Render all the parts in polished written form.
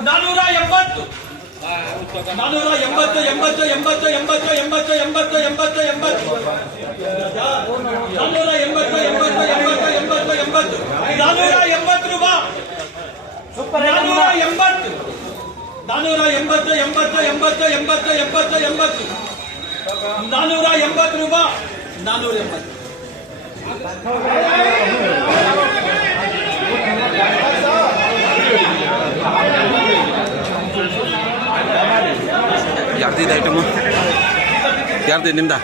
480 480 80 80 80 80 80 80 80 480 ರೂಪಾಯಿ 480 80 80 80 80 80 480 ರೂಪಾಯಿ 480 ಯಾರ್ದಿದೆ ಐಟಮು? ಯಾರ್ದು ನಿಮ್ದ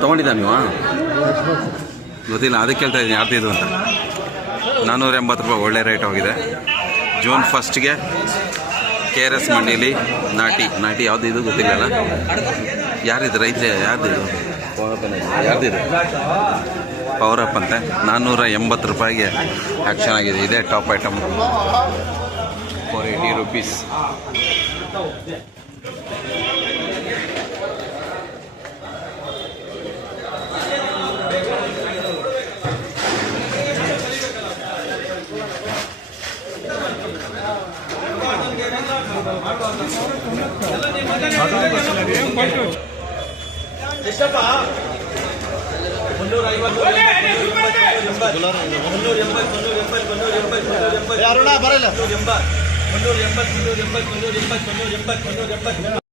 ತೊಗೊಂಡಿದ್ದ ನೀವು? ಗೊತ್ತಿಲ್ಲ, ಅದಕ್ಕೆ ಕೇಳ್ತಾ ಇದ್ದೀನಿ ಯಾರ್ದಿದು ಅಂತ. 480 ರೂಪಾಯಿ ಒಳ್ಳೆ ರೇಟ್ ಹೋಗಿದೆ. ಜೂನ್ 1ಗೆ KRS ಮಂಡಿಲಿ ನಾಟಿ ಯಾವುದು ಇದು ಗೊತ್ತಿಲ್ಲ. ಯಾರಿದು ರೈತರೇ? ಯಾರ್ದಿದು? ಯಾರ್ದಿದೆ? ಪವರ್ ಅಪ್ ಅಂತೆ. 480 ರೂಪಾಯಿಗೆ ಆ್ಯಕ್ಷನ್ ಆಗಿದೆ. ಇದೇ ಟಾಪ್ ಐಟಮ್. 480 rupees. ಎಷ್ಟಪ್ಪ? 350 ಬರಲ್ಲ. 380